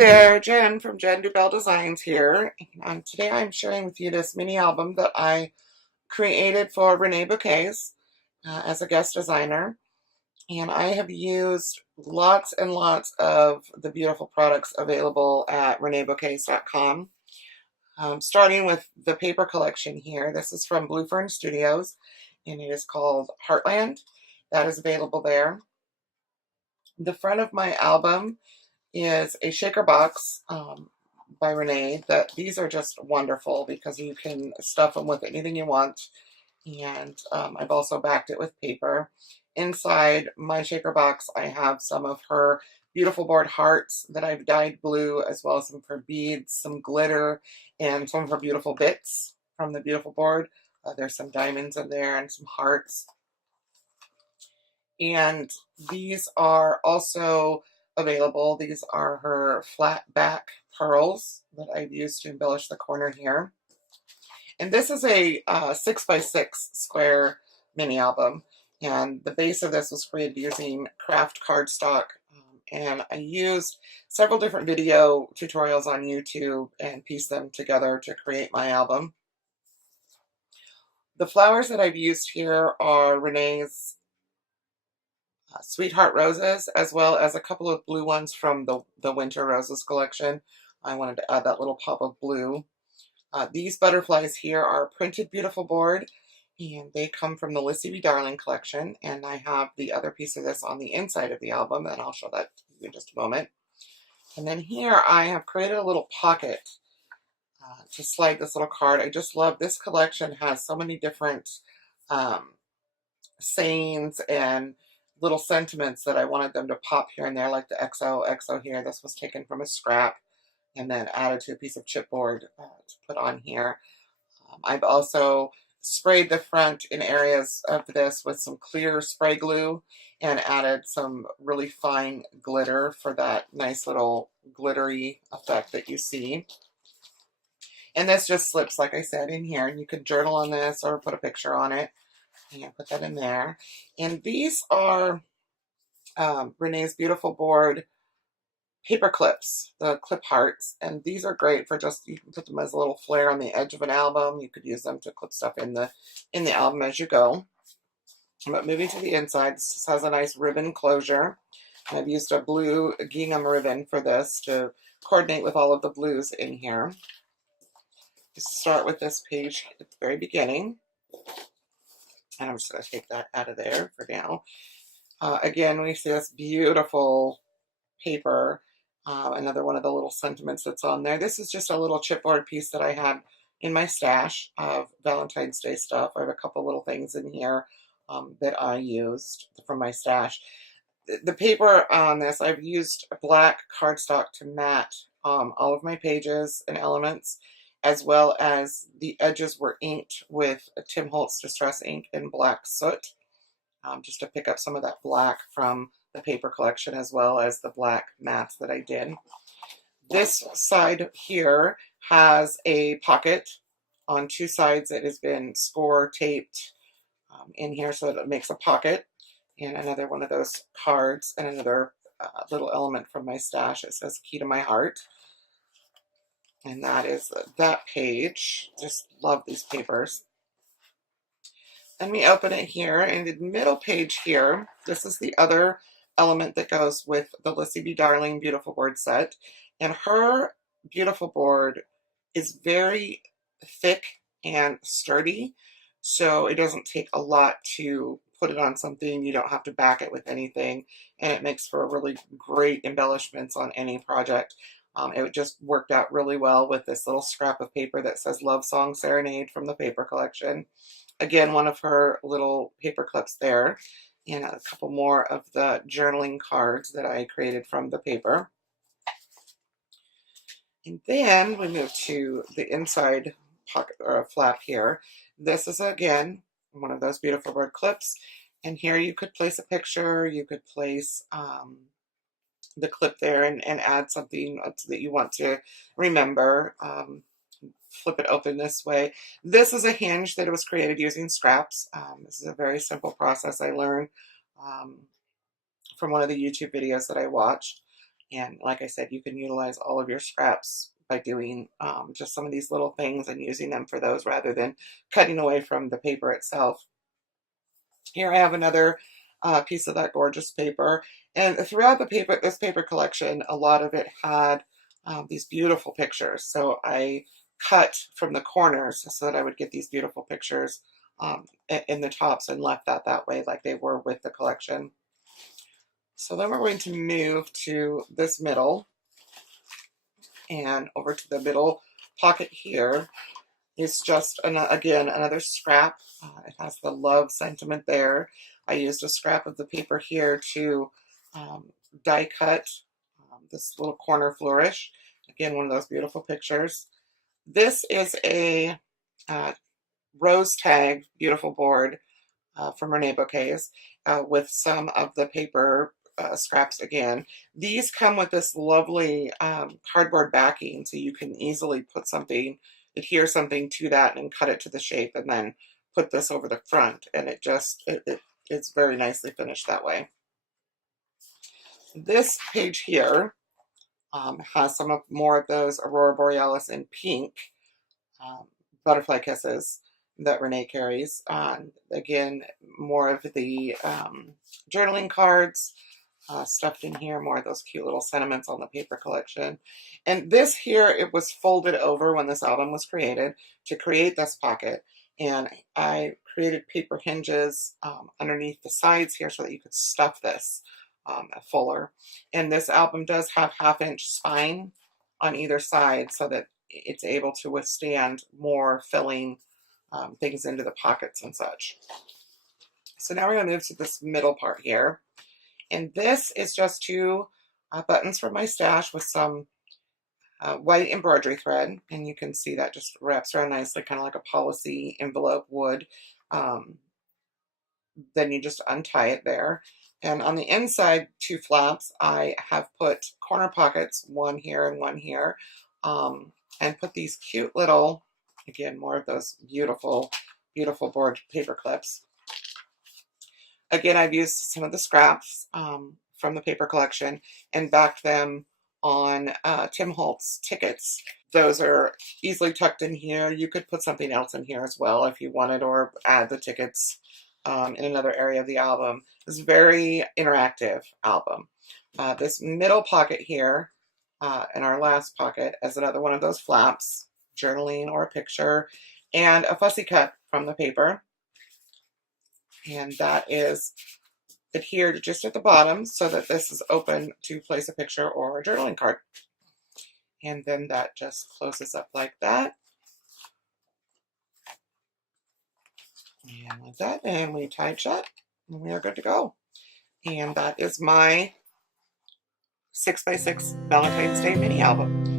there, Jen from Jen Dubell Designs here. And today I'm sharing with you this mini album that I created for Renee Bouquets as a guest designer. And I have used lots and lots of the beautiful products available at ReneaBouquets.com. Starting with the paper collection here. This is from Blue Fern Studios, and it is called Heartland. That is available there. The front of my album is a shaker box by Renee. These are just wonderful because you can stuff them with anything you want. And I've also backed it with paper. Inside my shaker box, I have some of her beautiful board hearts that I've dyed blue, as well as some of her beads, some glitter, and some of her beautiful bits from the beautiful board. There's some diamonds in there and some hearts. And these are also available. These are her flat back pearls that I've used to embellish the corner here. And this is a 6x6 square mini album. And the base of this was created using craft cardstock. And I used several different video tutorials on YouTube and pieced them together to create my album. The flowers that I've used here are Renee's Sweetheart Roses, as well as a couple of blue ones from the Winter Roses collection. I wanted to add that little pop of blue. These butterflies here are printed beautiful board, and they come from the Lissy B. Darling collection, and I have the other piece of this on the inside of the album, and I'll show that to you in just a moment. And then here I have created a little pocket to slide this little card. I just love this collection. Has so many different sayings and little sentiments that I wanted them to pop here and there, like the XO here. This was taken from a scrap and then added to a piece of chipboard to put on here. I've also sprayed the front in areas of this with some clear spray glue and added some really fine glitter for that nice little glittery effect that you see. And this just slips, like I said, in here, and you can journal on this or put a picture on it. And put that in there. And these are Renee's beautiful board paper clips, the clip hearts. And these are great for just, you can put them as a little flare on the edge of an album. You could use them to clip stuff in the album as you go. But moving to the inside, this has a nice ribbon closure. And I've used a blue gingham ribbon for this to coordinate with all of the blues in here. Just start with this page at the very beginning. And I'm just going to take that out of there for now. Again, we see this beautiful paper. Another one of the little sentiments that's on there. This is just a little chipboard piece that I had in my stash of Valentine's Day stuff. I have a couple little things in here that I used from my stash. The paper on this, I've used black cardstock to mat all of my pages and elements, as well as the edges were inked with Tim Holtz Distress ink in black soot, just to pick up some of that black from the paper collection, as well as the black mats that I did. This side here has a pocket on two sides that has been score taped in here so that it makes a pocket, and another one of those cards, and another little element from my stash. It says Key to My Heart. And that is that page. Just love these papers. Let me open it here. And the middle page here, this is the other element that goes with the Lissy B. Darling Beautiful Board set. And her beautiful board is very thick and sturdy, so it doesn't take a lot to put it on something. You don't have to back it with anything, and it makes for really great embellishments on any project. It just worked out really well with this little scrap of paper that says Love Song Serenade from the paper collection. Again, one of her little paper clips there, and a couple more of the journaling cards that I created from the paper. And then we move to the inside pocket or flap here. This is, again, one of those beautiful board clips. And here you could place a picture, you could place the clip there and add something that you want to remember. Flip it open this way. This is a hinge that was created using scraps. This is a very simple process I learned from one of the YouTube videos that I watched. And like I said, you can utilize all of your scraps by doing just some of these little things and using them for those rather than cutting away from the paper itself. Here I have another piece of that gorgeous paper. And throughout this paper collection, a lot of it had these beautiful pictures. So I cut from the corners so that I would get these beautiful pictures in the tops and left that way like they were with the collection. So then we're going to move to this middle, and over to the middle pocket here is just, again, another scrap. It has the love sentiment there. I used a scrap of the paper here to die cut this little corner flourish. Again, one of those beautiful pictures. This is a rose tag beautiful board from Rene Bouquets with some of the paper scraps again. These come with this lovely cardboard backing, so you can easily put something, adhere something to that and cut it to the shape, and then put this over the front, and it's very nicely finished that way. This page here has some more of those Aurora Borealis in pink butterfly kisses that Rene carries. Again, more of the journaling cards stuffed in here, more of those cute little sentiments on the paper collection. And this here, it was folded over when this album was created to create this pocket. And I created paper hinges underneath the sides here so that you could stuff this fuller. And this album does have 1/2-inch spine on either side so that it's able to withstand more filling things into the pockets and such. So now we're going to move to this middle part here. And this is just 2 buttons from my stash with some white embroidery thread. And you can see that just wraps around nicely, kind of like a policy envelope would. Then you just untie it there. And on the inside 2 flaps, I have put corner pockets, one here and one here, and put these cute little, again, more of those beautiful, beautiful board paper clips. Again, I've used some of the scraps from the paper collection and backed them on Tim Holtz tickets. Those are easily tucked in here. You could put something else in here as well if you wanted, or add the tickets in another area of the album. It's a very interactive album. This middle pocket here, and our last pocket, is another one of those flaps, journaling or a picture, and a fussy cut from the paper. And that is adhered just at the bottom so that this is open to place a picture or a journaling card. And then that just closes up like that. And like that, and we tie it shut, and we are good to go. And that is my 6x6 Valentine's Day mini album.